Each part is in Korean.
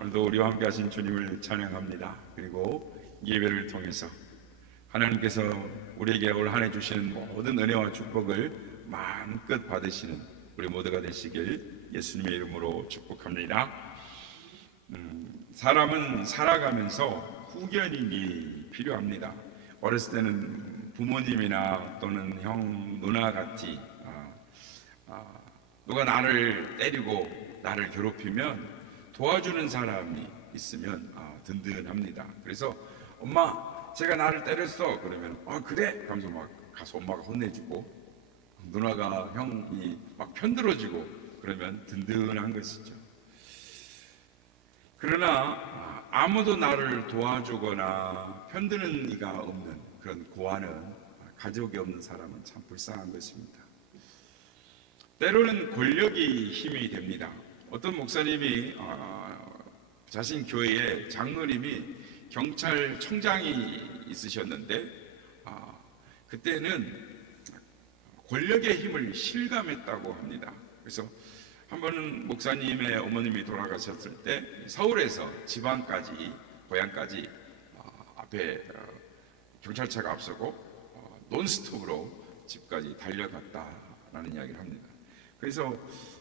오늘도 우리와 함께 하신 주님을 찬양합니다. 그리고 예배를 통해서 하나님께서 우리에게 올 한 해 주시는 모든 은혜와 축복을 마음껏 받으시는 우리 모두가 되시길 예수님의 이름으로 축복합니다. 사람은 살아가면서 후견인이 필요합니다. 어렸을 때는 부모님이나 또는 형, 누나 같이 누가 나를 때리고 나를 괴롭히면 도와주는 사람이 있으면 든든합니다. 그래서 엄마, 제가 나를 때렸어. 그러면 그래? 하면서 막 가서 엄마가 혼내주고, 누나가 형이 막 편들어주고 그러면 든든한 것이죠. 그러나 아무도 나를 도와주거나 편드는 이가 없는 그런 고아는, 가족이 없는 사람은 참 불쌍한 것입니다. 때로는 권력이 힘이 됩니다. 어떤 목사님이 자신 교회에 장로님이 경찰청장이 있으셨는데 그때는 권력의 힘을 실감했다고 합니다. 그래서 한 번은 목사님의 어머님이 돌아가셨을 때 서울에서 지방까지, 고향까지 앞에 경찰차가 앞서고 논스톱으로 집까지 달려갔다라는 이야기를 합니다. 그래서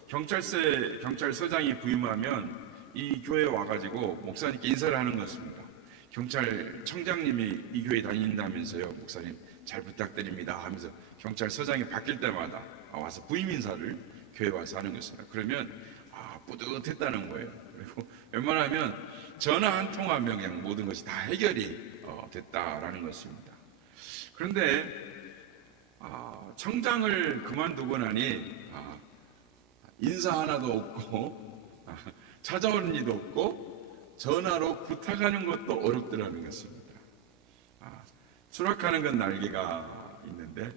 경찰서장이 부임하면 이 교회에 와가지고 목사님께 인사를 하는 것입니다. 경찰청장님이 이 교회 다닌다면서요, 목사님 잘 부탁드립니다 하면서 경찰서장이 바뀔 때마다 와서 부임 인사를 교회에 와서 하는 것입니다. 그러면 뿌듯했다는 거예요. 그리고 웬만하면 전화 한 통화면 그냥 모든 것이 다 해결이 됐다라는 것입니다. 그런데 청장을 그만두고 나니 인사 하나도 없고 찾아오는 일도 없고 전화로 부탁하는 것도 어렵더라는 것입니다. 수락하는 건 날개가 있는데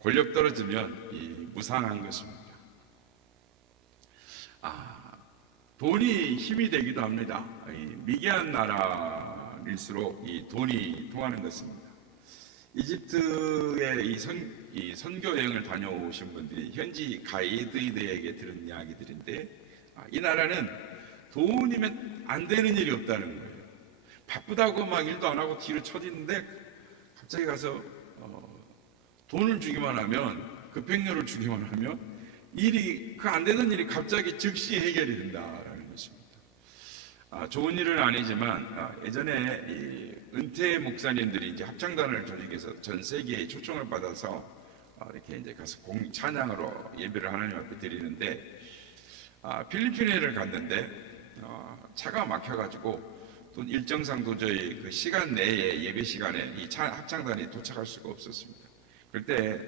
권력 떨어지면 무상한 것입니다. 돈이 힘이 되기도 합니다. 미개한 나라일수록 이 돈이 통하는 것입니다. 이집트에 이 선교 여행을 다녀오신 분들이 현지 가이드에게 들은 이야기들인데, 이 나라는 돈이면 안 되는 일이 없다는 거예요. 바쁘다고 막 일도 안 하고 뒤로 처지는데 갑자기 가서 돈을 주기만 하면, 급행료를 주기만 하면 그 안 되는 일이 갑자기 즉시 해결이 된다라는 것입니다. 좋은 일은 아니지만 예전에 은퇴 목사님들이 이제 합창단을 조직해서 전 세계에 초청을 받아서 이렇게 이제 가서 찬양으로 예배를 하나님 앞에 드리는데, 필리핀에를 갔는데 차가 막혀가지고 또 일정상 도저히 그 시간 내에, 예배 시간에 이 합창단이 도착할 수가 없었습니다. 그럴 때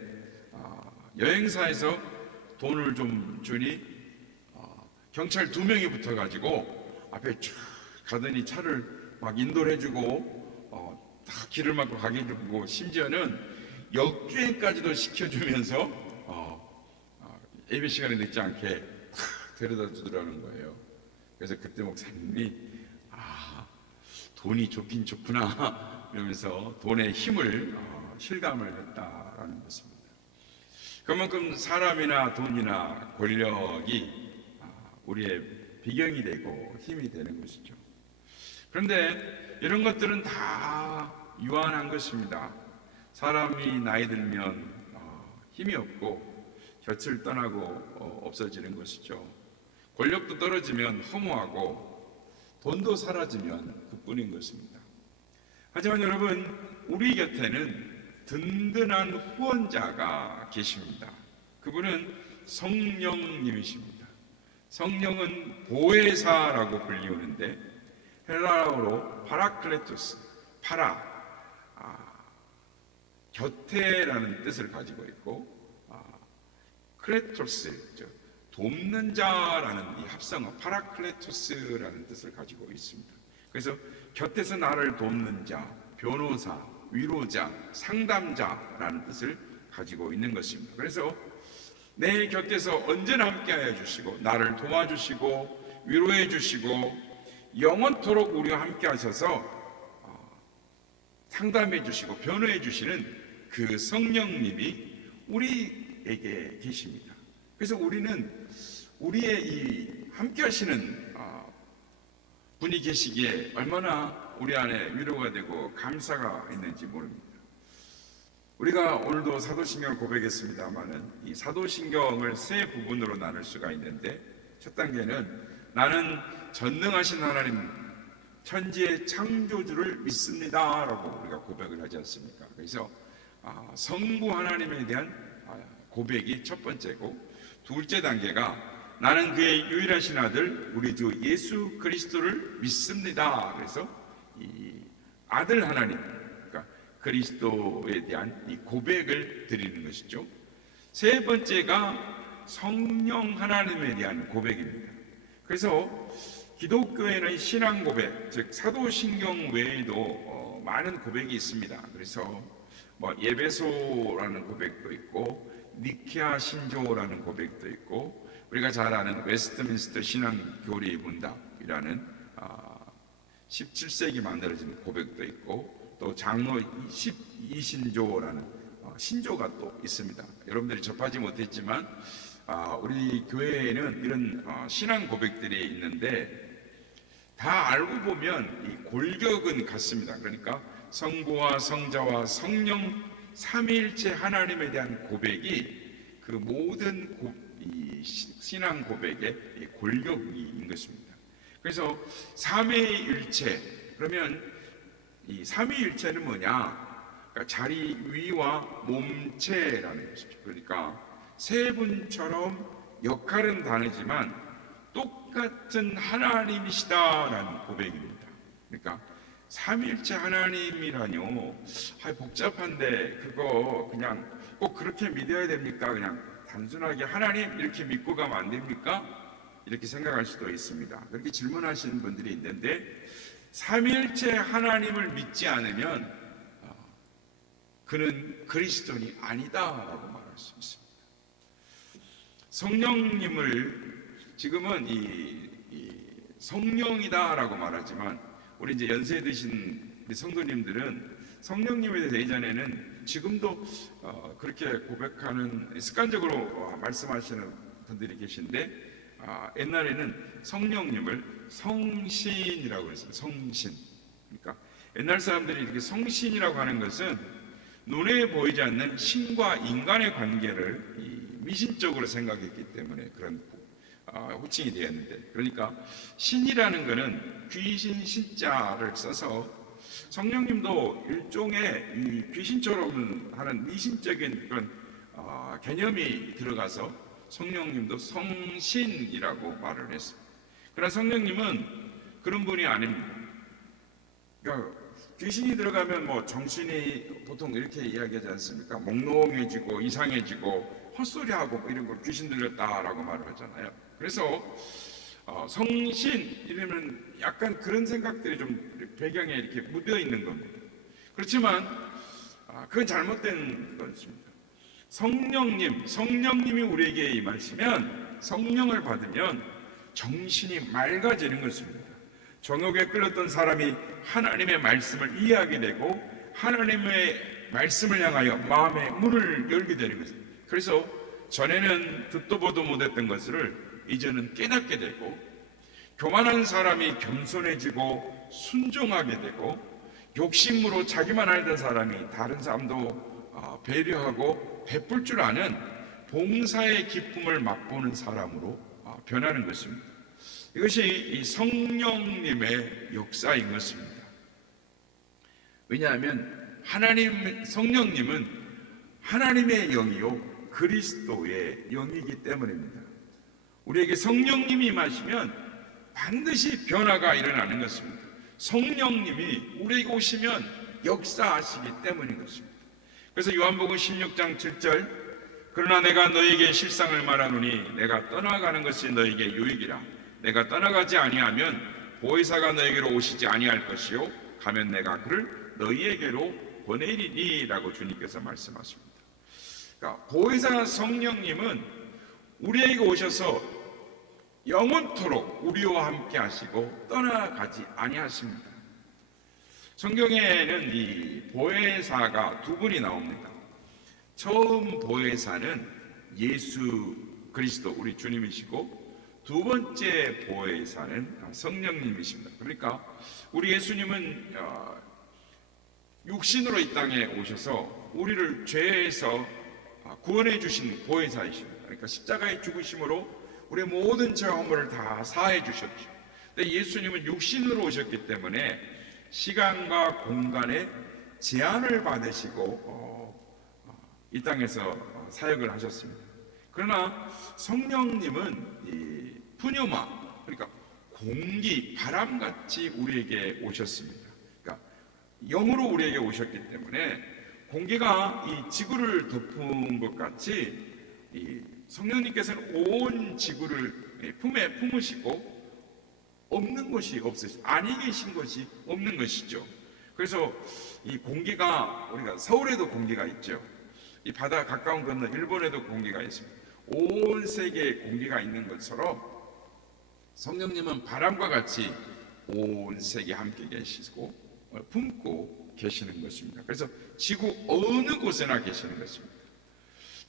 여행사에서 돈을 좀 주니 경찰 2명이 붙어가지고 앞에 쫙 가더니 차를 막 인도를 해주고 다 길을 막고 가게 해주고, 심지어는 역주행까지도 시켜주면서 예배 시간에 늦지 않게 탁 데려다 주더라는 거예요. 그래서 그때 목사님이 돈이 좋긴 좋구나 이러면서 돈의 힘을 실감을 했다라는 것입니다. 그만큼 사람이나 돈이나 권력이 우리의 비경이 되고 힘이 되는 것이죠. 그런데 이런 것들은 다 유한한 것입니다. 사람이 나이 들면 힘이 없고 곁을 떠나고 없어지는 것이죠. 권력도 떨어지면 허무하고 돈도 사라지면 그뿐인 것입니다. 하지만 여러분, 우리 곁에는 든든한 후원자가 계십니다. 그분은 성령님이십니다. 성령은 보혜사라고 불리우는데 헬라어로 파라클레토스, 곁에라는 뜻을 가지고 있고, 크레토스, 돕는 자라는 이 합성어 파라클레토스라는 뜻을 가지고 있습니다. 그래서 곁에서 나를 돕는 자, 변호사, 위로자, 상담자라는 뜻을 가지고 있는 것입니다. 그래서 내 곁에서 언제나 함께하여 주시고 나를 도와주시고 위로해 주시고 영원토록 우리와 함께 하셔서 상담해 주시고 변호해 주시는 그 성령님이 우리에게 계십니다. 그래서 우리는 우리의 이 함께 하시는 분이 계시기에 얼마나 우리 안에 위로가 되고 감사가 있는지 모릅니다. 우리가 오늘도 사도신경을 고백했습니다마는 이 사도신경을 세 부분으로 나눌 수가 있는데, 첫 단계는 나는 전능하신 하나님 천지의 창조주를 믿습니다 라고 우리가 고백을 하지 않습니까? 그래서 성부 하나님에 대한 고백이 첫 번째고, 둘째 단계가 나는 그의 유일하신 아들 우리 주 예수 그리스도를 믿습니다. 그래서 이 아들 하나님, 그러니까 그리스도에 대한 이 고백을 드리는 것이죠. 세 번째가 성령 하나님에 대한 고백입니다. 그래서 기독교에는 신앙 고백, 즉 사도신경 외에도 많은 고백이 있습니다. 그래서 예배소라는 고백도 있고, 니케아 신조라는 고백도 있고, 우리가 잘 아는 웨스트민스터 신앙교리 문답이라는 17세기 만들어진 고백도 있고, 또 장로 12신조라는 신조가 또 있습니다. 여러분들이 접하지 못했지만 우리 교회에는 이런 신앙 고백들이 있는데, 다 알고 보면 이 골격은 같습니다. 그러니까 성부와 성자와 성령 삼위일체 하나님에 대한 고백이 그 모든 이 신앙 고백의 골격인 것입니다. 그래서 삼위일체, 그러면 이 삼위일체는 뭐냐? 그러니까 자리 위와 몸체라는 것이죠. 그러니까 세 분처럼 역할은 다르지만 똑같은 하나님이시다라는 고백입니다. 그러니까 삼위일체 하나님이라뇨, 복잡한데 그거 그냥 꼭 그렇게 믿어야 됩니까? 그냥 단순하게 하나님 이렇게 믿고 가면 안 됩니까? 이렇게 생각할 수도 있습니다. 그렇게 질문하시는 분들이 있는데, 삼위일체 하나님을 믿지 않으면 그는 그리스도인이 아니다라고 말할 수 있습니다. 성령님을 지금은 이 성령이다라고 말하지만, 우리 이제 연세 드신 우리 성도님들은 성령님에 대해서 예전에는, 지금도 그렇게 고백하는 습관적으로 말씀하시는 분들이 계신데, 옛날에는 성령님을 성신이라고 했어요. 성신. 그러니까 옛날 사람들이 이렇게 성신이라고 하는 것은 눈에 보이지 않는 신과 인간의 관계를 미신적으로 생각했기 때문에 그런 호칭이 되었는데, 그러니까 신이라는 것은 귀신 신자를 써서 성령님도 일종의 이 귀신처럼 하는 미신적인 그런 개념이 들어가서 성령님도 성신이라고 말을 했어요. 그러나 성령님은 그런 분이 아닙니다. 그러니까 귀신이 들어가면 정신이 보통 이렇게 이야기하지 않습니까? 몽롱해지고 이상해지고 헛소리하고 이런 걸 귀신 들렸다라고 말을 하잖아요. 그래서 성신 이러면 약간 그런 생각들이 좀 배경에 이렇게 묻어 있는 겁니다. 그렇지만 그건 잘못된 것입니다. 성령님이 우리에게 임하시면, 성령을 받으면 정신이 맑아지는 것입니다. 정욕에 끌렸던 사람이 하나님의 말씀을 이해하게 되고, 하나님의 말씀을 향하여 마음의 문을 열게 되는 것입니다. 그래서 전에는 듣도 보도 못했던 것을 이제는 깨닫게 되고, 교만한 사람이 겸손해지고 순종하게 되고, 욕심으로 자기만 알던 사람이 다른 사람도 배려하고 베풀 줄 아는 봉사의 기쁨을 맛보는 사람으로 변하는 것입니다. 이것이 이 성령님의 역사인 것입니다. 왜냐하면 성령님은 하나님의 영이요 그리스도의 영이기 때문입니다. 우리에게 성령님이 임하시면 반드시 변화가 일어나는 것입니다. 성령님이 우리에게 오시면 역사하시기 때문인 것입니다. 그래서 요한복음 16장 7절, 그러나 내가 너에게 실상을 말하노니 내가 떠나가는 것이 너에게 유익이라. 내가 떠나가지 아니하면 보혜사가 너에게로 오시지 아니할 것이요 가면 내가 그를 너희에게로 보내리니 라고 주님께서 말씀하십니다. 그러니까 보혜사 성령님은 우리에게 오셔서 영원토록 우리와 함께 하시고 떠나가지 아니하십니다. 성경에는 이 보혜사가 두 분이 나옵니다. 처음 보혜사는 예수 그리스도 우리 주님이시고, 두 번째 보혜사는 성령님이십니다. 그러니까 우리 예수님은 육신으로 이 땅에 오셔서 우리를 죄에서 구원해 주신 보혜사이십니다. 그러니까 십자가의 죽으심으로 우리의 모든 죄와 허물을 다 사해 주셨죠. 근데 예수님은 육신으로 오셨기 때문에 시간과 공간에 제한을 받으시고 이 땅에서 사역을 하셨습니다. 그러나 성령님은 이 푸뉴마, 그러니까 공기, 바람같이 우리에게 오셨습니다. 그러니까 영으로 우리에게 오셨기 때문에 공기가 이 지구를 덮은 것 같이 이 성령님께서는 온 지구를 품에 품으시고 없는 것이 없으시죠. 아니 계신 것이 없는 것이죠. 그래서 이 공기가, 우리가 서울에도 공기가 있죠. 이 바다 가까운 건너 일본에도 공기가 있습니다. 온 세계에 공기가 있는 것처럼 성령님은 바람과 같이 온 세계에 함께 계시고 품고 계시는 것입니다. 그래서 지구 어느 곳에나 계시는 것입니다.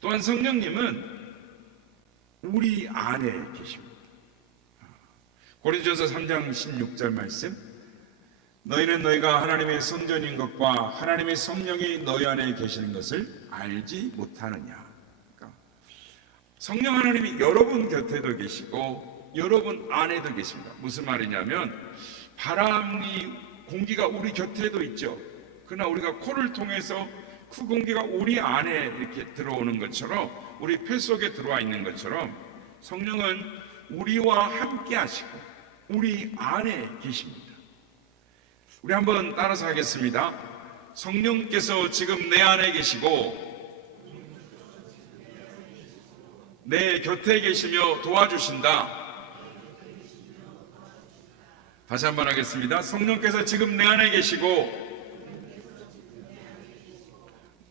또한 성령님은 우리 안에 계십니다. 고린도전서 3장 16절 말씀, 너희는 너희가 하나님의 성전인 것과 하나님의 성령이 너희 안에 계시는 것을 알지 못하느냐. 그러니까 성령 하나님이 여러분 곁에도 계시고 여러분 안에도 계십니다. 무슨 말이냐면 바람이, 공기가 우리 곁에도 있죠. 그러나 우리가 코를 통해서 그 공기가 우리 안에 이렇게 들어오는 것처럼, 우리 폐 속에 들어와 있는 것처럼 성령은 우리와 함께 하시고 우리 안에 계십니다. 우리 한번 따라서 하겠습니다. 성령께서 지금 내 안에 계시고 내 곁에 계시며 도와주신다. 다시 한번 하겠습니다. 성령께서 지금 내 안에 계시고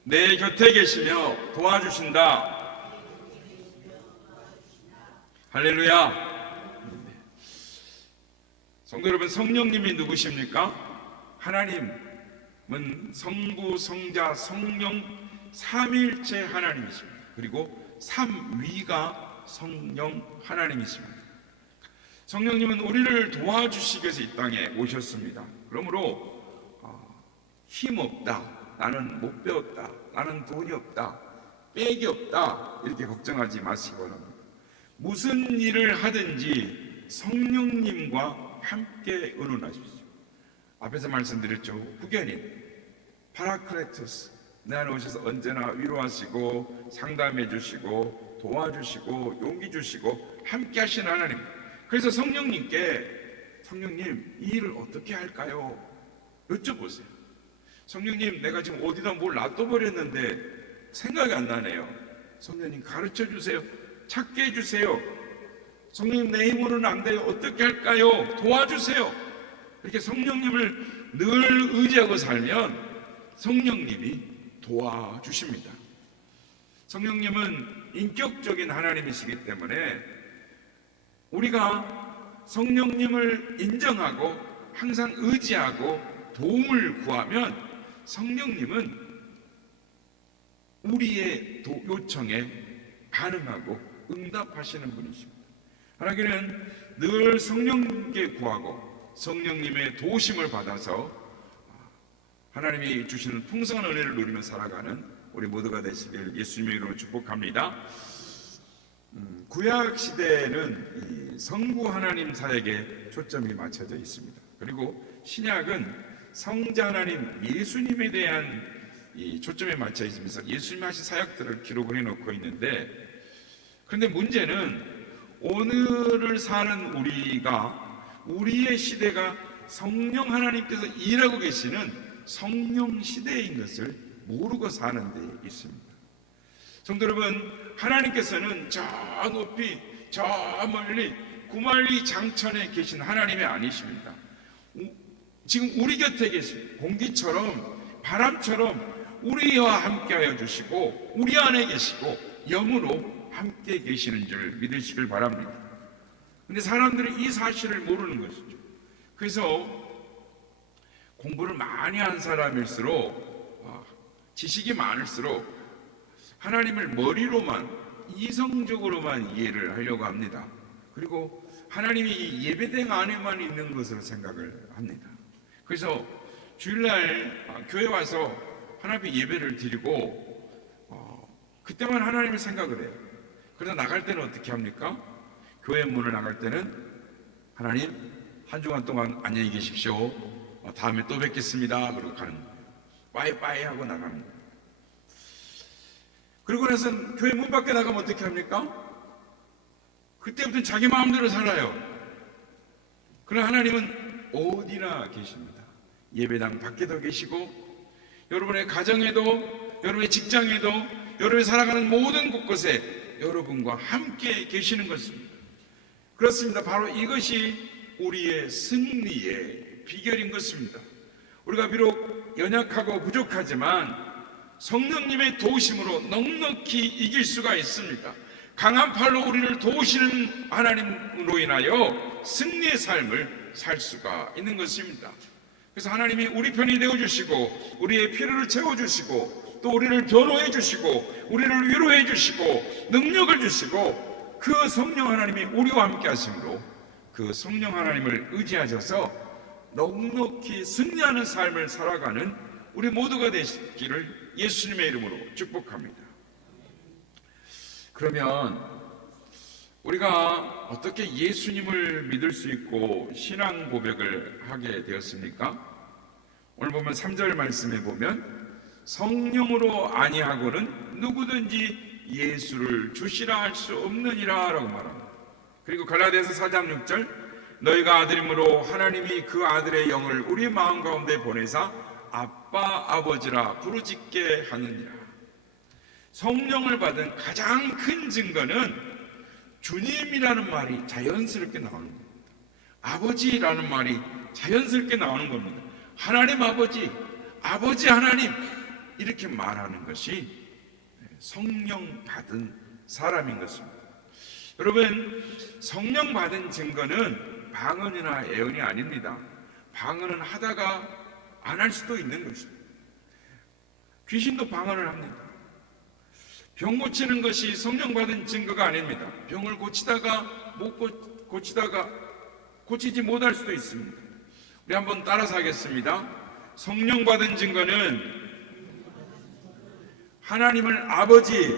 내 곁에 계시며 도와주신다. 할렐루야. 성도 여러분, 성령님이 누구십니까? 하나님은 성부, 성자, 성령 삼위일체 하나님이십니다. 그리고 삼위가 성령 하나님이십니다. 성령님은 우리를 도와주시기 위해서 이 땅에 오셨습니다. 그러므로 힘없다, 나는 못 배웠다, 나는 돈이 없다, 빽이 없다, 이렇게 걱정하지 마시기 바랍니다. 무슨 일을 하든지 성령님과 함께 의논하십시오. 앞에서 말씀드렸죠. 후견인 파라클레토스, 내 안에 오셔서 언제나 위로하시고 상담해 주시고 도와주시고 용기 주시고 함께 하시는 하나님. 그래서 성령님께, 성령님 이 일을 어떻게 할까요? 여쭤보세요. 성령님, 내가 지금 어디다 뭘 놔둬버렸는데 생각이 안 나네요. 성령님 가르쳐 주세요. 찾게 해주세요. 성령님, 내 힘으로는 안 돼요. 어떻게 할까요? 도와주세요. 이렇게 성령님을 늘 의지하고 살면 성령님이 도와주십니다. 성령님은 인격적인 하나님이시기 때문에 우리가 성령님을 인정하고 항상 의지하고 도움을 구하면 성령님은 우리의 요청에 반응하고 응답하시는 분이십니다. 하나님은 늘 성령님께 구하고 성령님의 도우심을 받아서 하나님이 주시는 풍성한 은혜를 누리며 살아가는 우리 모두가 되시길 예수님의 이름으로 축복합니다. 구약 시대는 이 성부 하나님 사역에 초점이 맞춰져 있습니다. 그리고 신약은 성자 하나님 예수님에 대한 이 초점에 맞춰 있으면서 예수님 하신 사역들을 기록을 해놓고 있는데, 그런데 문제는 오늘을 사는 우리의 시대가 성령 하나님께서 일하고 계시는 성령 시대인 것을 모르고 사는 데 있습니다. 성도 여러분, 하나님께서는 저 높이 저 멀리 구말리 장천에 계신 하나님이 아니십니다. 지금 우리 곁에 계신 공기처럼 바람처럼 우리와 함께하여 주시고 우리 안에 계시고 영으로 함께 계시는 줄 믿으시길 바랍니다. 근데 사람들이 이 사실을 모르는 것이죠. 그래서 공부를 많이 한 사람일수록 지식이 많을수록 하나님을 머리로만 이성적으로만 이해를 하려고 합니다. 그리고 하나님이 이 예배당 안에만 있는 것으로 생각을 합니다. 그래서 주일날 교회 와서 하나님 앞에 예배를 드리고 그때만 하나님을 생각을 해요. 그러다 나갈 때는 어떻게 합니까? 교회 문을 나갈 때는 하나님 한 주간 동안 안녕히 계십시오. 다음에 또 뵙겠습니다. 그러고 가는 거예요. 빠이빠이 하고 나가는 거예요. 그리고 나서 교회 문 밖에 나가면 어떻게 합니까? 그때부터는 자기 마음대로 살아요. 그러나 하나님은 어디나 계십니다. 예배당 밖에도 계시고 여러분의 가정에도, 여러분의 직장에도, 여러분이 살아가는 모든 곳곳에 여러분과 함께 계시는 것입니다. 그렇습니다. 바로 이것이 우리의 승리의 비결인 것입니다. 우리가 비록 연약하고 부족하지만 성령님의 도우심으로 넉넉히 이길 수가 있습니다. 강한 팔로 우리를 도우시는 하나님으로 인하여 승리의 삶을 살 수가 있는 것입니다. 그래서 하나님이 우리 편이 되어주시고 우리의 필요를 채워주시고 또 우리를 변호해 주시고 우리를 위로해 주시고 능력을 주시고 그 성령 하나님이 우리와 함께 하심으로 그 성령 하나님을 의지하셔서 넉넉히 승리하는 삶을 살아가는 우리 모두가 되시기를 예수님의 이름으로 축복합니다. 그러면 우리가 어떻게 예수님을 믿을 수 있고 신앙 고백을 하게 되었습니까? 오늘 보면 3절 말씀에 보면 성령으로 아니하고는 누구든지 예수를 주시라 할 수 없느니라 라고 말합니다. 그리고 갈라디아서 4장 6절 너희가 아들이므로 하나님이 그 아들의 영을 우리 마음 가운데 보내사 아빠 아버지라 부르짖게 하느니라. 성령을 받은 가장 큰 증거는 주님이라는 말이 자연스럽게 나오는 겁니다. 아버지라는 말이 자연스럽게 나오는 겁니다. 하나님 아버지, 아버지 하나님 이렇게 말하는 것이 성령 받은 사람인 것입니다. 여러분, 성령 받은 증거는 방언이나 예언이 아닙니다. 방언은 하다가 안 할 수도 있는 것입니다. 귀신도 방언을 합니다. 병 고치는 것이 성령 받은 증거가 아닙니다. 병을 고치다가 못 고치다가 고치지 못할 수도 있습니다. 우리 한번 따라서 하겠습니다. 성령 받은 증거는 하나님을 아버지,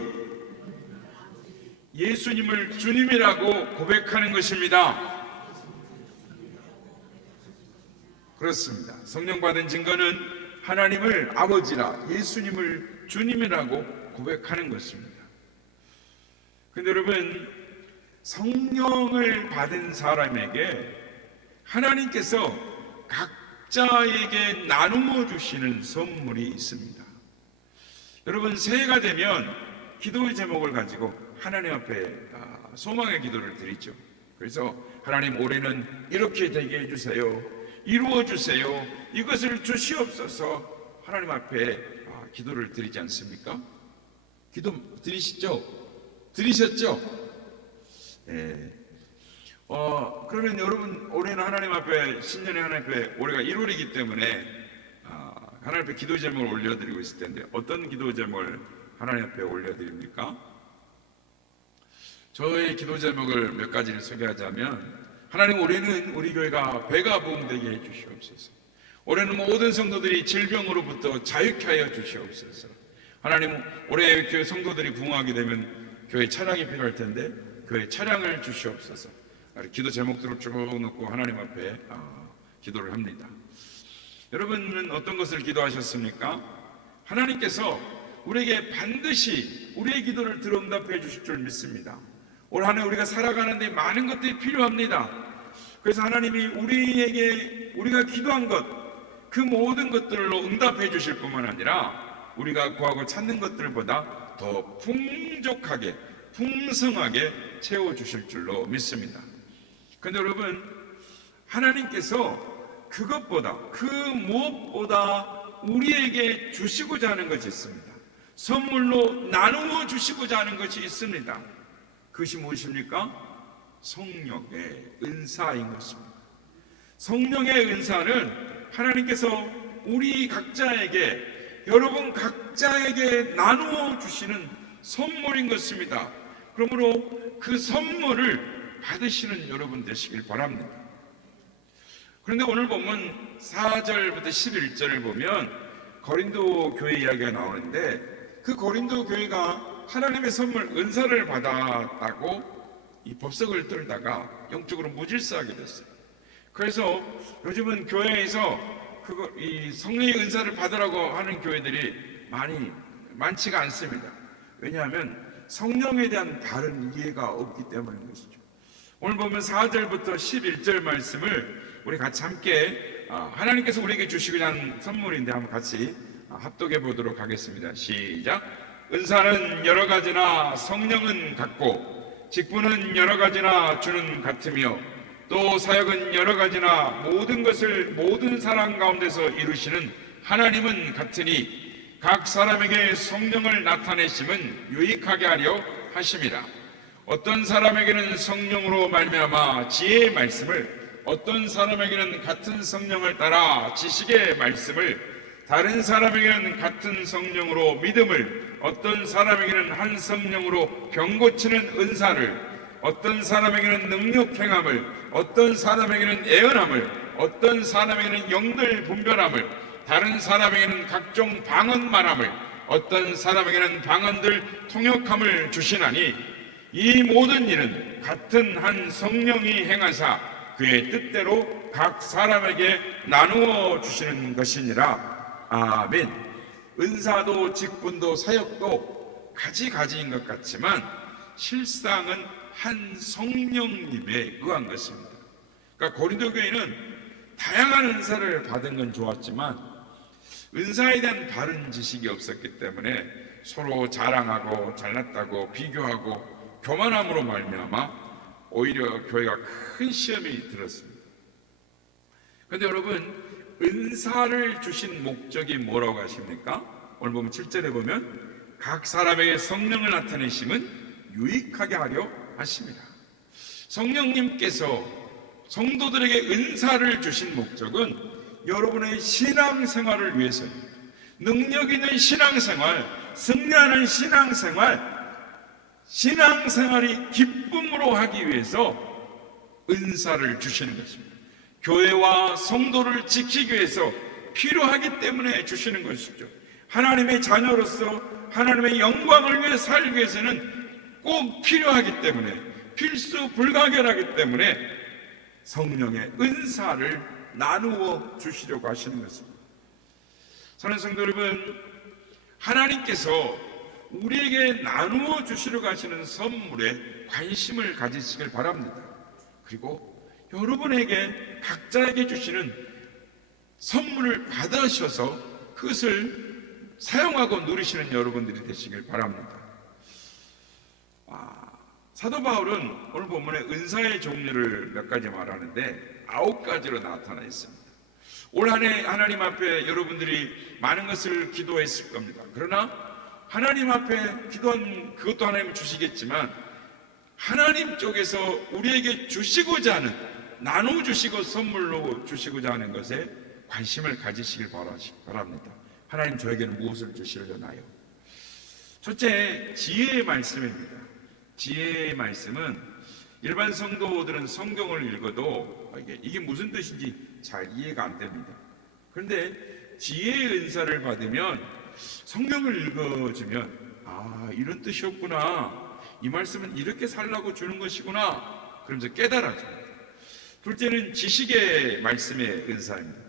예수님을 주님이라고 고백하는 것입니다. 그렇습니다. 성령 받은 증거는 하나님을 아버지라, 예수님을 주님이라고 고백하는 것입니다. 근데 여러분, 성령을 받은 사람에게 하나님께서 각자에게 나누어 주시는 선물이 있습니다. 여러분, 새해가 되면 기도의 제목을 가지고 하나님 앞에 소망의 기도를 드리죠. 그래서 하나님, 올해는 이렇게 되게 해주세요. 이루어 주세요. 이것을 주시옵소서. 하나님 앞에 기도를 드리지 않습니까? 기도 드리시죠? 들으셨죠? 네. 그러면 여러분, 올해는 하나님 앞에, 신년에 하나님 앞에 올해가 1월이기 때문에 하나님 앞에 기도 제목을 올려드리고 있을 텐데 어떤 기도 제목을 하나님 앞에 올려드립니까? 저의 기도 제목을 몇 가지를 소개하자면, 하나님, 올해는 우리 교회가 배가 부흥되게 해주시옵소서. 올해는 모든 성도들이 질병으로부터 자유케 하여 주시옵소서. 하나님, 올해 교회 성도들이 부흥하게 되면 교회 차량이 필요할 텐데 교회 차량을 주시옵소서. 기도 제목들을 쭉 놓고 하나님 앞에 기도를 합니다. 여러분은 어떤 것을 기도하셨습니까? 하나님께서 우리에게 반드시 우리의 기도를 들어 응답해 주실 줄 믿습니다. 올 한 해 우리가 살아가는데 많은 것들이 필요합니다. 그래서 하나님이 우리에게 우리가 기도한 것, 그 모든 것들로 응답해 주실 뿐만 아니라 우리가 구하고 찾는 것들보다 더 풍족하게, 풍성하게 채워주실 줄로 믿습니다. 그런데 여러분, 하나님께서 그것보다, 그 무엇보다 우리에게 주시고자 하는 것이 있습니다. 선물로 나누어 주시고자 하는 것이 있습니다. 그것이 무엇입니까? 성령의 은사인 것입니다. 성령의 은사는 하나님께서 우리 각자에게, 여러분 각자에게 나누어 주시는 선물인 것입니다. 그러므로 그 선물을 받으시는 여러분 되시길 바랍니다. 그런데 오늘 보면 4절부터 11절을 보면 고린도 교회 이야기가 나오는데, 그 고린도 교회가 하나님의 선물 은사를 받았다고 이 법석을 떨다가 영적으로 무질서하게 됐어요. 그래서 요즘은 교회에서 이 성령의 은사를 받으라고 하는 교회들이 많지가 않습니다. 왜냐하면 성령에 대한 바른 이해가 없기 때문인 것이죠. 오늘 보면 4절부터 11절 말씀을 우리 같이 함께 하나님께서 우리에게 주시고자 하는 선물인데 한번 같이 합독해 보도록 하겠습니다. 시작. 은사는 여러 가지나 성령은 같고 직분은 여러 가지나 주는 같으며 또 사역은 여러 가지나 모든 것을 모든 사람 가운데서 이루시는 하나님은 같으니 각 사람에게 성령을 나타내심은 유익하게 하려 하심이라. 어떤 사람에게는 성령으로 말미암아 지혜의 말씀을, 어떤 사람에게는 같은 성령을 따라 지식의 말씀을, 다른 사람에게는 같은 성령으로 믿음을, 어떤 사람에게는 한 성령으로 병 고치는 은사를, 어떤 사람에게는 능력 행함을, 어떤 사람에게는 예언함을, 어떤 사람에게는 영들 분별함을, 다른 사람에게는 각종 방언 말함을, 어떤 사람에게는 방언들 통역함을 주시나니 이 모든 일은 같은 한 성령이 행하사 그의 뜻대로 각 사람에게 나누어 주시는 것이니라. 아멘. 은사도 직분도 사역도 가지가지인 것 같지만 실상은 한 성령님에 의한 것입니다. 그러니까 고린도 교회는 다양한 은사를 받은 건 좋았지만 은사에 대한 바른 지식이 없었기 때문에 서로 자랑하고 잘났다고 비교하고 교만함으로 말미암아 오히려 교회가 큰 시험이 들었습니다. 그런데 여러분, 은사를 주신 목적이 뭐라고 하십니까? 오늘 보면 7절에 보면 각 사람에게 성령을 나타내심은 유익하게 하려 하십니다. 성령님께서 성도들에게 은사를 주신 목적은 여러분의 신앙생활을 위해서입니다. 능력 있는 신앙생활, 승리하는 신앙생활이 기쁨으로 하기 위해서 은사를 주시는 것입니다. 교회와 성도를 지키기 위해서 필요하기 때문에 주시는 것이죠. 하나님의 자녀로서 하나님의 영광을 위해 살기 위해서는 꼭 필요하기 때문에, 필수 불가결하기 때문에 성령의 은사를 나누어 주시려고 하시는 것입니다. 사랑하는 성도 여러분, 하나님께서 우리에게 나누어 주시려고 하시는 선물에 관심을 가지시길 바랍니다. 그리고 여러분에게 각자에게 주시는 선물을 받으셔서 그것을 사용하고 누리시는 여러분들이 되시길 바랍니다. 사도 바울은 오늘 본문에 은사의 종류를 몇 가지 말하는데 9가지로 나타나 있습니다. 올 한 해 하나님 앞에 여러분들이 많은 것을 기도했을 겁니다. 그러나 하나님 앞에 기도한 그것도 하나님은 주시겠지만 하나님 쪽에서 우리에게 주시고자 하는, 나누어 주시고 선물로 주시고자 하는 것에 관심을 가지시길 바랍니다. 하나님 저에게는 무엇을 주시려나요? 첫째, 지혜의 말씀입니다. 지혜의 말씀은 일반 성도들은 성경을 읽어도 이게 무슨 뜻인지 잘 이해가 안 됩니다. 그런데 지혜의 은사를 받으면 성경을 읽어주면 이런 뜻이었구나, 이 말씀은 이렇게 살라고 주는 것이구나, 그러면서 깨달아집니다. 둘째는 지식의 말씀의 은사입니다.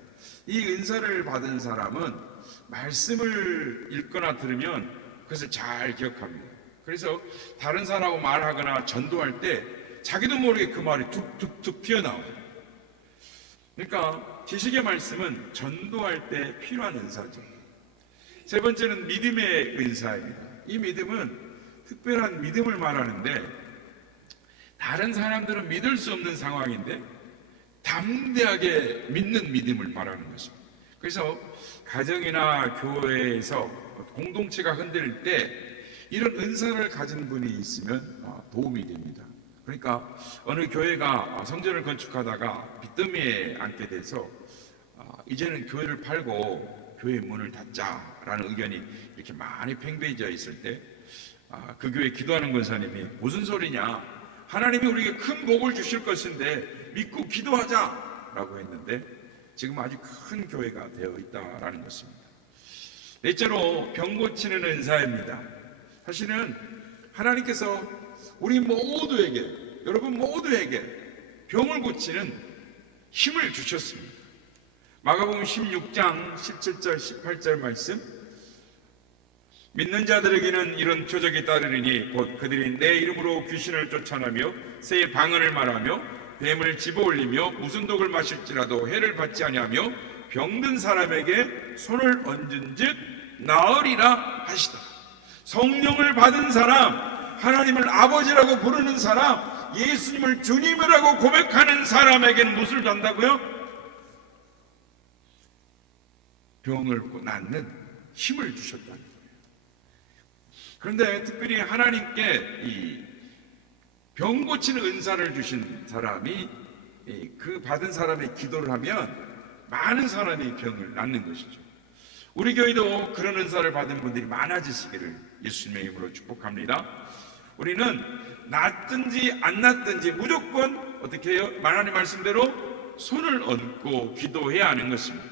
이 은사를 받은 사람은 말씀을 읽거나 들으면 그것을 잘 기억합니다. 그래서 다른 사람하고 말하거나 전도할 때 자기도 모르게 그 말이 툭툭툭 튀어나와요. 그러니까 지식의 말씀은 전도할 때 필요한 은사죠. 세 번째는 믿음의 은사입니다. 이 믿음은 특별한 믿음을 말하는데, 다른 사람들은 믿을 수 없는 상황인데 담대하게 믿는 믿음을 말하는 것입니다. 그래서 가정이나 교회에서 공동체가 흔들릴 때 이런 은사를 가진 분이 있으면 도움이 됩니다. 그러니까 어느 교회가 성전을 건축하다가 빚더미에 앉게 돼서 이제는 교회를 팔고 교회 문을 닫자라는 의견이 이렇게 많이 팽배해져 있을 때 그 교회 기도하는 권사님이 무슨 소리냐, 하나님이 우리에게 큰 복을 주실 것인데 믿고 기도하자라고 했는데 지금 아주 큰 교회가 되어 있다라는 것입니다. 넷째로 병 고치는 은사입니다. 사실은 하나님께서 우리 모두에게, 여러분 모두에게 병을 고치는 힘을 주셨습니다. 마가복음 16장 17절 18절 말씀, 믿는 자들에게는 이런 표적이 따르리니 곧 그들이 내 이름으로 귀신을 쫓아내며 새의 방언을 말하며 뱀을 집어올리며 무슨 독을 마실지라도 해를 받지 아니하며 병든 사람에게 손을 얹은즉 나으리라 하시다. 성령을 받은 사람, 하나님을 아버지라고 부르는 사람, 예수님을 주님이라고 고백하는 사람에게는 무엇을 준다고요? 병을 낫는 힘을 주셨다는 거예요. 그런데 특별히 하나님께 이 병 고치는 은사를 주신 사람이 그 받은 사람의 기도를 하면 많은 사람이 병을 낫는 것이죠. 우리 교회도 그런 은사를 받은 분들이 많아지시기를 예수님의 이름으로 축복합니다. 우리는 낫든지 안 낫든지 무조건 어떻게 해요? 하나님 말씀대로 손을 얹고 기도해야 하는 것입니다.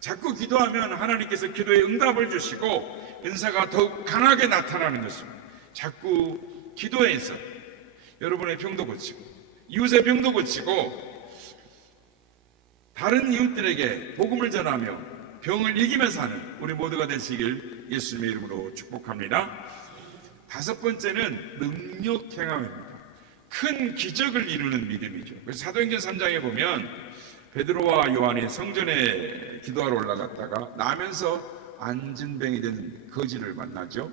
자꾸 기도하면 하나님께서 기도에 응답을 주시고 은사가 더욱 강하게 나타나는 것입니다. 자꾸 기도해서 여러분의 병도 고치고 이웃의 병도 고치고 다른 이웃들에게 복음을 전하며 병을 이기면서 사는 우리 모두가 되시길 예수님의 이름으로 축복합니다. 다섯 번째는 능력 행함입니다. 큰 기적을 이루는 믿음이죠. 그래서 사도행전 3장에 보면 베드로와 요한이 성전에 기도하러 올라갔다가 나면서 안진뱅이 된 거지를 만나죠.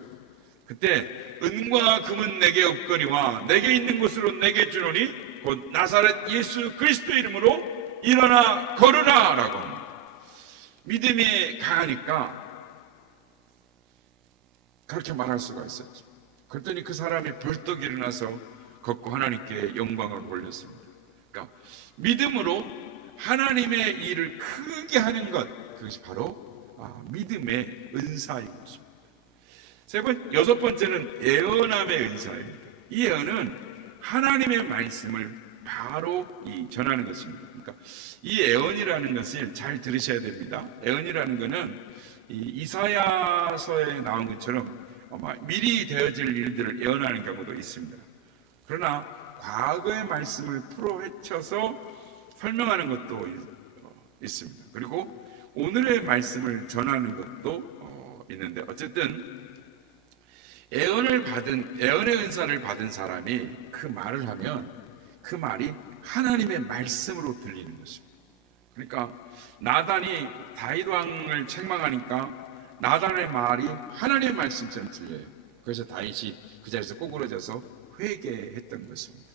그때 은과 금은 내게 없거니와 내게 있는 것으로 내게 주노니 곧 나사렛 예수 그리스도의 이름으로 일어나 걸으라 라고 합니다. 믿음이 강하니까 그렇게 말할 수가 있었죠. 그랬더니 그 사람이 벌떡 일어나서 걷고 하나님께 영광을 돌렸습니다. 그러니까 믿음으로 하나님의 일을 크게 하는 것, 그것이 바로 믿음의 은사인 것입니다. 여섯 번째는 예언함의 은사입니다. 이 예언은 하나님의 말씀을 바로 전하는 것입니다. 그러니까 이 예언이라는 것을 잘 들으셔야 됩니다. 예언이라는 것은 이사야서에 나온 것처럼 미리 되어질 일들을 예언하는 경우도 있습니다. 그러나 과거의 말씀을 풀어헤쳐서 설명하는 것도 있습니다. 그리고 오늘의 말씀을 전하는 것도 있는데 어쨌든 예언의 은사를 받은 사람이 그 말을 하면 그 말이 하나님의 말씀으로 들리는 것입니다. 그러니까 나단이 다윗 왕을 책망하니까 나단의 말이 하나님의 말씀처럼 들려요. 그래서 다윗이 그 자리에서 꼬꾸라져서 회개했던 것입니다.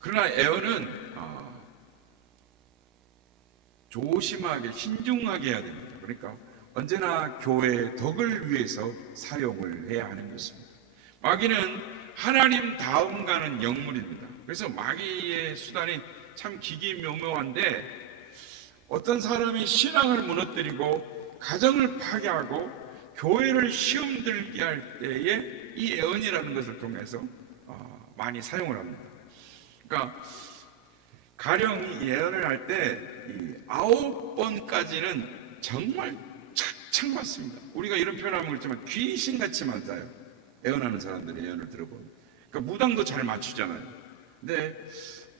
그러나 예언은 조심하게 신중하게 해야 됩니다. 그러니까 언제나 교회의 덕을 위해서 사용을 해야 하는 것입니다. 마귀는 하나님 다음 가는 영물입니다. 그래서 마귀의 수단이 참 기기묘묘한데 어떤 사람이 신앙을 무너뜨리고 가정을 파괴하고 교회를 시험 들게 할 때에 이 예언이라는 것을 통해서 많이 사용을 합니다. 그러니까 가령 이 예언을 할 때 9번까지는 정말 착착 맞습니다. 우리가 이런 표현하면 그렇지만 귀신같이 맞아요. 예언하는 사람들의 예언을 들어보면. 그러니까 무당도 잘 맞추잖아요. 근데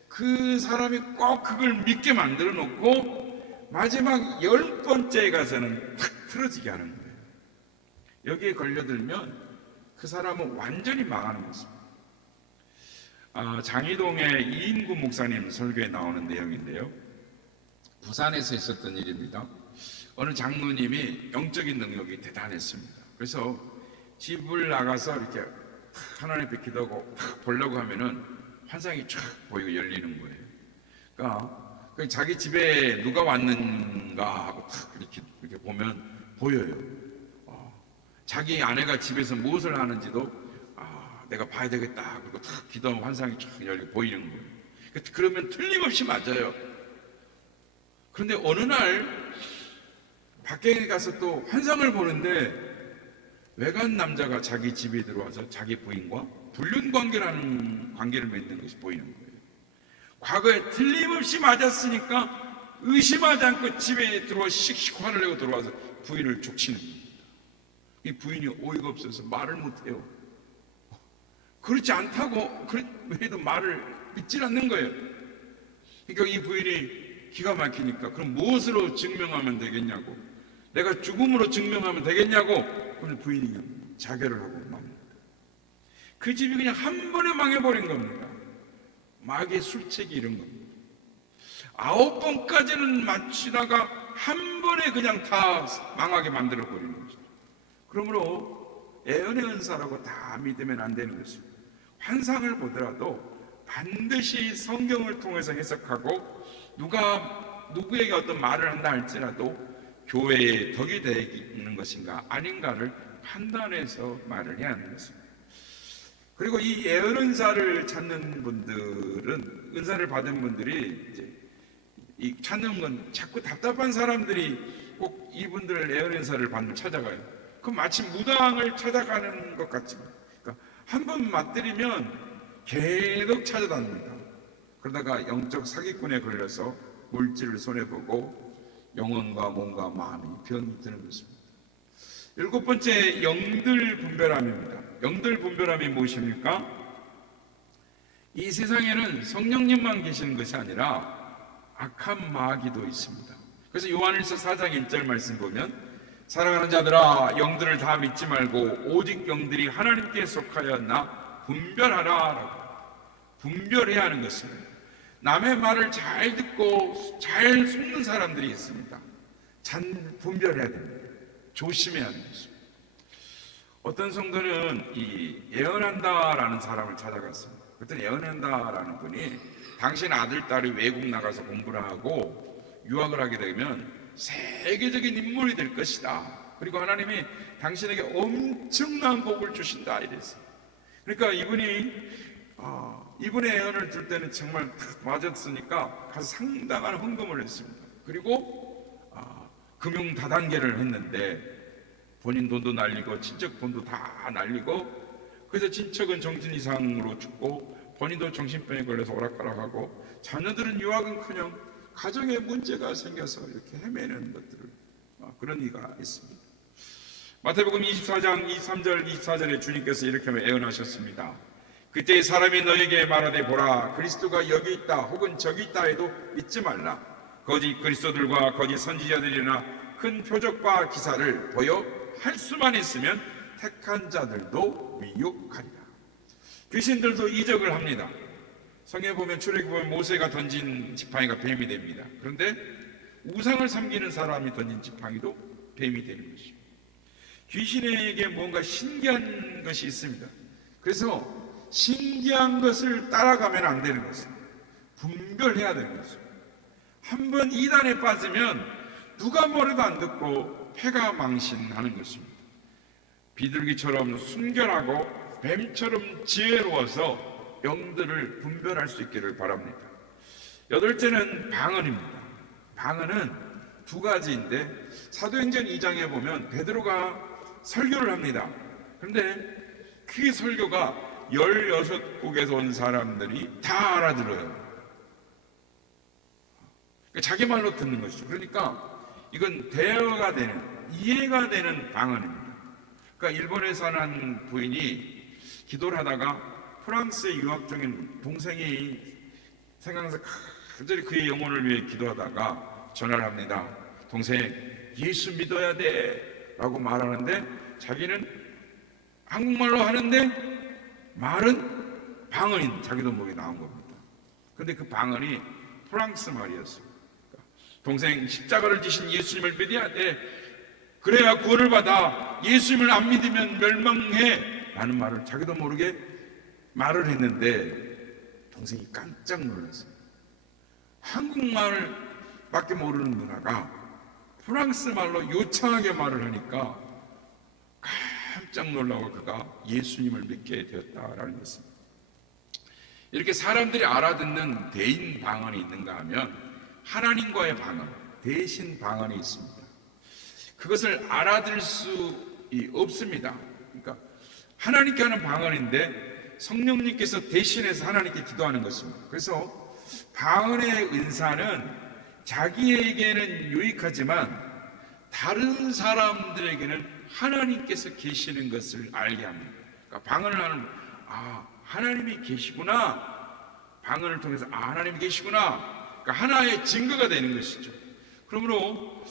그 사람이 꼭 그걸 믿게 만들어 놓고 마지막 10번째에 가서는 탁 틀어지게 하는 거예요. 여기에 걸려들면 그 사람은 완전히 망하는 것입니다. 장희동의 이인구 목사님 설교에 나오는 내용인데요. 부산에서 있었던 일입니다. 어느 장로님이 영적인 능력이 대단했습니다. 그래서 집을 나가서 이렇게 하나님 앞에 기도하고 보려고 하면은 환상이 쫙 보이고 열리는 거예요. 그러니까 자기 집에 누가 왔는가 하고 탁 이렇게 보면 보여요. 자기 아내가 집에서 무엇을 하는지도 내가 봐야 되겠다. 그리고 탁 기도하면 환상이 쫙 열리고 보이는 거예요. 그러면 틀림없이 맞아요. 그런데 어느 날 밖에 가서 또 환상을 보는데 외간 남자가 자기 집에 들어와서 자기 부인과 불륜 관계라는 관계를 맺는 것이 보이는 거예요. 과거에 틀림없이 맞았으니까 의심하지 않고 집에 들어와 씩씩 화를 내고 들어와서 부인을 족치는 겁니다. 이 부인이 어이가 없어서 말을 못해요. 그렇지 않다고 해도 말을 믿질 않는 거예요. 그러니까 이 부인이 기가 막히니까 그럼 무엇으로 증명하면 되겠냐고, 내가 죽음으로 증명하면 되겠냐고. 그럼 부인이 그냥 자결을 하고 맙니다. 그 집이 그냥 한 번에 망해버린 겁니다. 마귀의 술책이 이런 겁니다. 9번까지는 맞추다가 한 번에 그냥 다 망하게 만들어버리는 거죠. 그러므로 애언의 은사라고 다 믿으면 안 되는 것입니다. 환상을 보더라도 반드시 성경을 통해서 해석하고 누구에게 어떤 말을 한다 할지라도 교회에 덕이 되는 것인가 아닌가를 판단해서 말을 해야 하는 것입니다. 그리고 이 애언 은사를 찾는 분들은, 은사를 받은 분들이 이제 이 찾는 건 자꾸 답답한 사람들이 꼭 이분들 애언 은사를 받는 찾아가요. 그럼 마치 무당을 찾아가는 것 같지만, 그러니까 한 번 맞들이면 계속 찾아다닙니다. 그러다가 영적 사기꾼에 걸려서 물질을 손해보고 영혼과 몸과 마음이 병이 드는 것입니다. 7번째, 영들 분별함입니다. 영들 분별함이 무엇입니까? 이 세상에는 성령님만 계시는 것이 아니라 악한 마귀도 있습니다. 그래서 요한일서 4장 1절 말씀 보면, 사랑하는 자들아, 영들을 다 믿지 말고 오직 영들이 하나님께 속하였나 분별하라 라고. 분별해야 하는 것입니다. 남의 말을 잘 듣고 잘 속는 사람들이 있습니다. 잘 분별해야 됩니다. 조심해야 하는 것입니다. 어떤 성도는 이 예언한다라는 사람을 찾아갔습니다. 그랬더니 예언한다라는 분이 당신 아들, 딸이 외국 나가서 공부를 하고 유학을 하게 되면 세계적인 인물이 될 것이다. 그리고 하나님이 당신에게 엄청난 복을 주신다 이랬어요. 그러니까 이분의 예언을 들 때는 정말 맞았으니까 가서 상당한 헌금을 했습니다. 그리고 금융 다단계를 했는데 본인 돈도 날리고 친척 돈도 다 날리고, 그래서 친척은 정신 이상으로 죽고 본인도 정신병에 걸려서 오락가락하고 자녀들은 유학은커녕 가정에 문제가 생겨서 이렇게 헤매는 것들을 그런 이가 있습니다. 마태복음 24장 23절 24절에 주님께서 이렇게 예언하셨습니다. 그때 사람이 너에게 말하되 보라, 그리스도가 여기 있다 혹은 저기 있다 해도 믿지 말라. 거짓 그리스도들과 거짓 선지자들이나 큰 표적과 기사를 보여 할 수만 있으면 택한 자들도 미혹하리라. 귀신들도 이적을 합니다. 성경에 보면 출애굽에 보면 모세가 던진 지팡이가 뱀이 됩니다. 그런데 우상을 섬기는 사람이 던진 지팡이도 뱀이 되는 것입니다. 귀신에게 뭔가 신기한 것이 있습니다. 그래서 신기한 것을 따라가면 안 되는 것입니다. 분별해야 되는 것입니다. 한번 이단에 빠지면 누가 뭐래도 안 듣고 패가 망신하는 것입니다. 비둘기처럼 순결하고 뱀처럼 지혜로워서 영들을 분별할 수 있기를 바랍니다. 8째는 방언입니다. 방언은 두 가지인데, 사도행전 2장에 보면 베드로가 설교를 합니다. 그런데 그 설교가 16국에서 온 사람들이 다 알아들어요. 그러니까 자기 말로 듣는 것이죠. 그러니까 이건 대화가 되는, 이해가 되는 방언입니다. 그러니까 일본에 사는 부인이 기도를 하다가 프랑스에 유학 중인 동생이 생각나서 간절히 그의 영혼을 위해 기도하다가 전화를 합니다. 동생, 예수 믿어야 돼 라고 말하는데 자기는 한국말로 하는데 말은 방언인 자기도 모르게 나온 겁니다. 그런데 그 방언이 프랑스 말이었습니다. 동생, 십자가를 지신 예수님을 믿어야 돼. 그래야 구원을 받아. 예수님을 안 믿으면 멸망해 라는 말을 자기도 모르게 말을 했는데 동생이 깜짝 놀랐어요. 한국말을 밖에 모르는 누나가 프랑스 말로 요창하게 말을 하니까 깜짝 놀라고 그가 예수님을 믿게 되었다라는 것입니다. 이렇게 사람들이 알아듣는 대인 방언이 있는가 하면 하나님과의 방언, 대신 방언이 있습니다. 그것을 알아들 수 없습니다. 그러니까 하나님께 하는 방언인데 성령님께서 대신해서 하나님께 기도하는 것입니다. 그래서 방언의 은사는 자기에게는 유익하지만 다른 사람들에게는 하나님께서 계시는 것을 알게 합니다. 그러니까 방언을 하는, 하나님이 계시구나. 방언을 통해서 하나님이 계시구나. 그러니까 하나의 증거가 되는 것이죠. 그러므로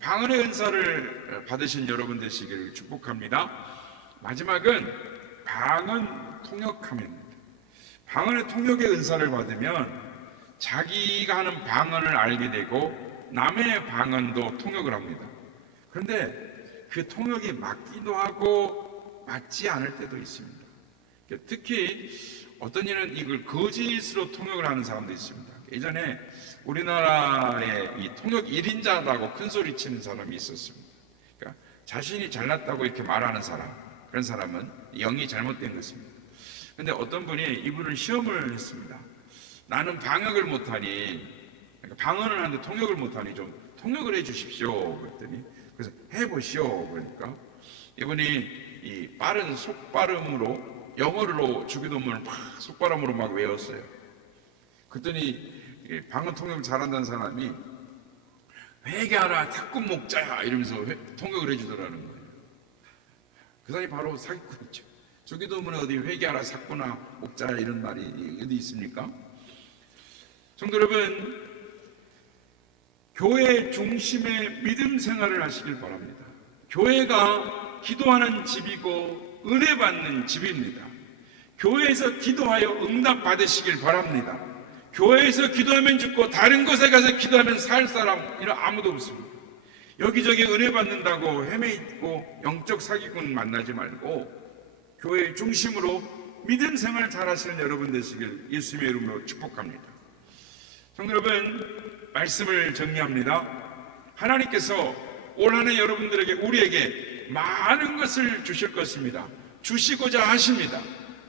방언의 은사를 받으신 여러분 되시기를 축복합니다. 마지막은 방언 통역함입니다. 방언의 통역의 은사를 받으면 자기가 하는 방언을 알게 되고 남의 방언도 통역을 합니다. 그런데 그 통역이 맞기도 하고 맞지 않을 때도 있습니다. 특히 어떤 이는 이걸 거짓으로 통역을 하는 사람도 있습니다. 예전에 우리나라에 이 통역 1인자라고 큰 소리 치는 사람이 있었습니다. 그러니까 자신이 잘났다고 이렇게 말하는 사람, 그런 사람은 영이 잘못된 것입니다. 그런데 어떤 분이 이분을 시험을 했습니다. 나는 방역을 못하니, 그러니까 방언을 하는데 통역을 못하니 좀 통역을 해 주십시오. 그랬더니, 그래서 해보시오. 그러니까 이분이 이 빠른 속발음으로 영어로 주기도문을 막 속발음으로 막 외웠어요. 그랬더니 방언 통역을 잘한다는 사람이 회개하라 탁군 목자야 이러면서 통역을 해주더라는 거예요. 그 사람이 바로 사기꾼이죠. 주기도문에 어디 회개하라 삭구나 목자야 이런 말이 어디 있습니까? 성도 여러분, 교회 중심의 믿음 생활을 하시길 바랍니다. 교회가 기도하는 집이고 은혜 받는 집입니다. 교회에서 기도하여 응답 받으시길 바랍니다. 교회에서 기도하면 죽고 다른 곳에 가서 기도하면 살 사람 이런 아무도 없습니다. 여기저기 은혜 받는다고 헤매있고 영적 사기꾼 만나지 말고 교회 중심으로 믿음 생활 잘 하시는 여러분 되시길 예수님의 이름으로 축복합니다. 성도 여러분, 말씀을 정리합니다. 하나님께서 올 한 해 여러분들에게 우리에게 많은 것을 주실 것입니다. 주시고자 하십니다.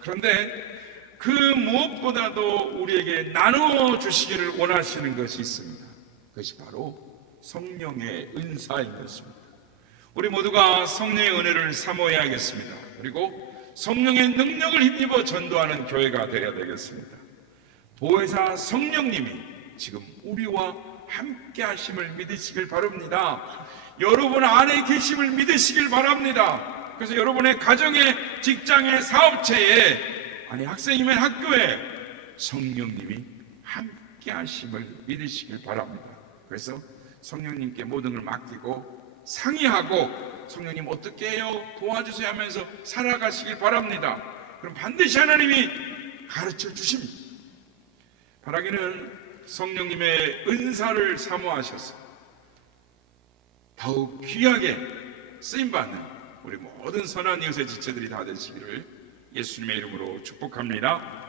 그런데 그 무엇보다도 우리에게 나누어 주시기를 원하시는 것이 있습니다. 그것이 바로 성령의 은사인 것입니다. 우리 모두가 성령의 은혜를 사모해야겠습니다. 그리고 성령의 능력을 힘입어 전도하는 교회가 되어야 되겠습니다. 보혜사 성령님이 지금 우리와 함께 하심을 믿으시길 바랍니다. 여러분 안에 계심을 믿으시길 바랍니다. 그래서 여러분의 가정에, 직장에, 사업체에, 아니 학생이면 학교에 성령님이 함께 하심을 믿으시길 바랍니다. 그래서 성령님께 모든 걸 맡기고 상의하고 성령님 어떻게 해요? 도와주세요 하면서 살아가시길 바랍니다. 그럼 반드시 하나님이 가르쳐 주십니다. 바라기는 성령님의 은사를 사모하셔서 더욱 귀하게 쓰임받는 우리 모든 선한 이웃의 지체들이 다 되시기를 예수님의 이름으로 축복합니다.